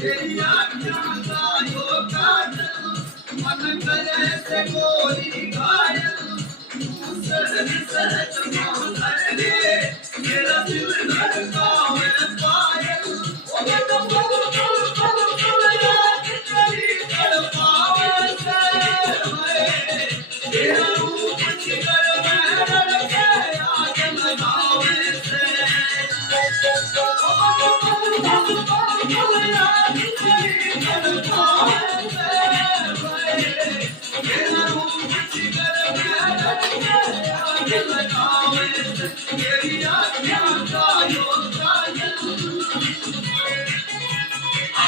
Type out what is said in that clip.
तेरी आज्ञा का यो काजल मन करे से गोरी घायल तू सहज सहज मोहर दे मेरा दिल धड़कावे पायल ओ मैं तो पल पल पल पल याद तेरी तड़पावे से मैं तेरा रूप जिगर में रड़के आग लगावे से ओ मैं तो पल पल पल पल याद तेरी तड़पावे से मैं तेरा रूप जिगर में रड़के आग लगावे से तेरी आज्ञा का यो